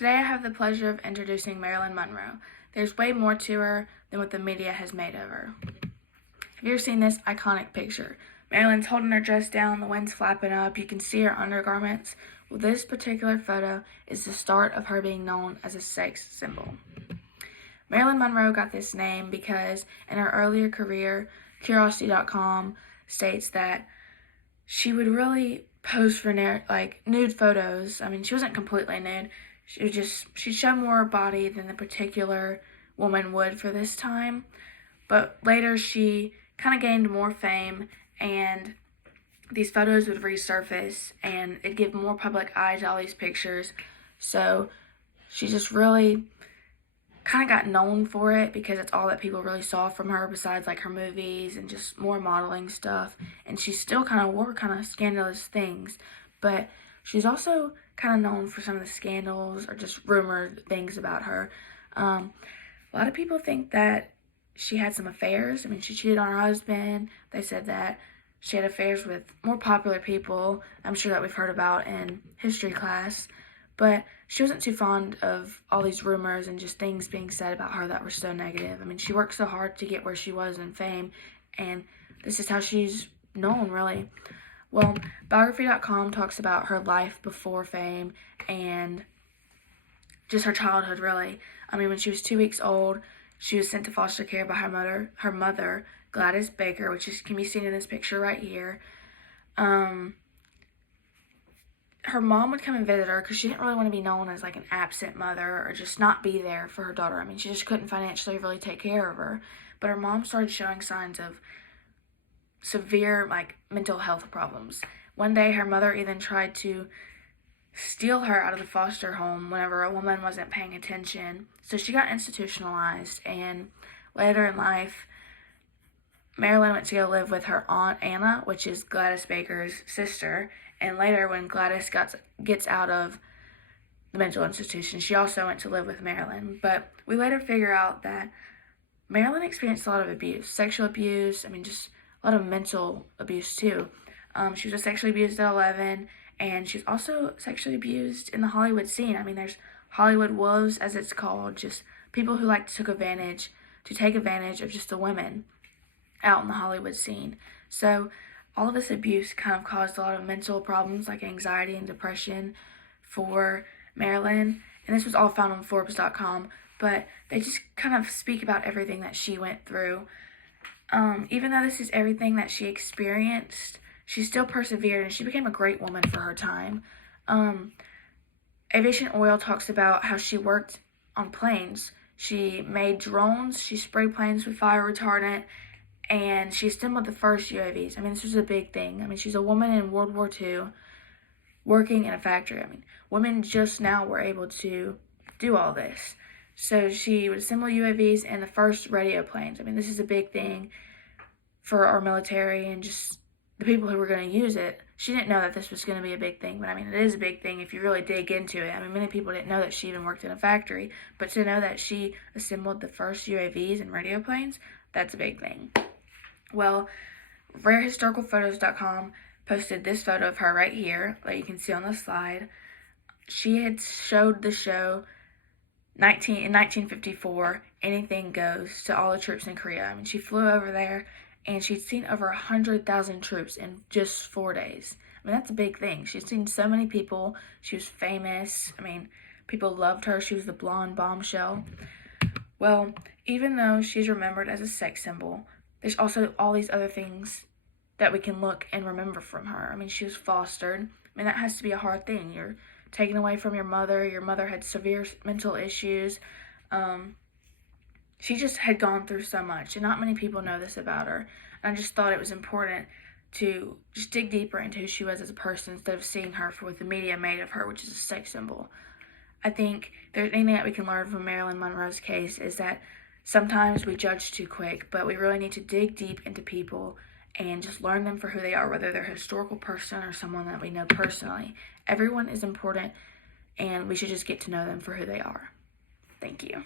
Today I have the pleasure of introducing Marilyn Monroe. There's way more to her than what the media has made of her. Have you ever seen this iconic picture? Marilyn's holding her dress down, the wind's flapping up, you can see her undergarments. Well, this particular photo is the start of her being known as a sex symbol. Marilyn Monroe got this name because in her earlier career, Curiosity.com states that she would really pose for nude photos. I mean, she wasn't completely nude. She'd show more body than the particular woman would for this time. But later she kind of gained more fame, and these photos would resurface and it'd give more public eye to all these pictures. So she just really kind of got known for it because it's all that people really saw from her besides like her movies and just more modeling stuff. And she still kind of wore kind of scandalous things, but she's also kind of known for some of the scandals or just rumored things about her. A lot of people think that she had some affairs. I mean, she cheated on her husband. They said that she had affairs with more popular people, I'm sure that we've heard about in history class. But she wasn't too fond of all these rumors and just things being said about her that were so negative. I mean, she worked so hard to get where she was in fame, and this is how she's known, really. Well, Biography.com talks about her life before fame and just her childhood, really. I mean, when she was 2 weeks old, she was sent to foster care by her mother, Gladys Baker, which can be seen in this picture right here. Her mom would come and visit her because she didn't really want to be known as like an absent mother or just not be there for her daughter. I mean, she just couldn't financially really take care of her. But her mom started showing signs of severe like mental health problems. One day her mother even tried to steal her out of the foster home whenever a woman wasn't paying attention. So she got institutionalized, and later in life, Marilyn went to go live with her aunt Anna, which is Gladys Baker's sister. And later, when Gladys gets out of the mental institution, she also went to live with Marilyn. But we later figure out that Marilyn experienced a lot of abuse, sexual abuse, I mean, just a lot of mental abuse too. She was sexually abused at 11, and she's also sexually abused in the Hollywood scene. I mean, there's Hollywood wolves, as it's called, just people who like to take advantage of just the women out in the Hollywood scene. So all of this abuse kind of caused a lot of mental problems like anxiety and depression for Marilyn. And this was all found on Forbes.com, but they just kind of speak about everything that she went through. Even though this is everything that she experienced, she still persevered and she became a great woman for her time. Aviation Oil talks about how she worked on planes. She made drones, she sprayed planes with fire retardant, and she assembled the first UAVs. I mean, this was a big thing. I mean, she's a woman in World War II working in a factory. I mean, women just now were able to do all this. So she would assemble UAVs and the first radio planes. I mean, this is a big thing for our military and just the people who were going to use it. She didn't know that this was going to be a big thing, but I mean, it is a big thing if you really dig into it. I mean, many people didn't know that she even worked in a factory, but to know that she assembled the first UAVs and radio planes, that's a big thing. Well, RareHistoricalPhotos.com posted this photo of her right here that you can see on the slide. She had showed the show in 1954, Anything Goes, to all the troops in Korea. I mean, she flew over there and she'd seen over 100,000 troops in just 4 days. I mean, that's a big thing. She'd seen so many people. She was famous. I mean, people loved her. She was the blonde bombshell. Well, even though she's remembered as a sex symbol, there's also all these other things that we can look and remember from her. I mean, she was fostered. I mean, that has to be a hard thing. You're taken away from your mother. Your mother had severe mental issues. She just had gone through so much, and not many people know this about her. And I just thought it was important to just dig deeper into who she was as a person instead of seeing her for what the media made of her, which is a sex symbol. I think if there's anything that we can learn from Marilyn Monroe's case is that sometimes we judge too quick, but we really need to dig deep into people and just learn them for who they are, whether they're a historical person or someone that we know personally. Everyone is important, and we should just get to know them for who they are. Thank you.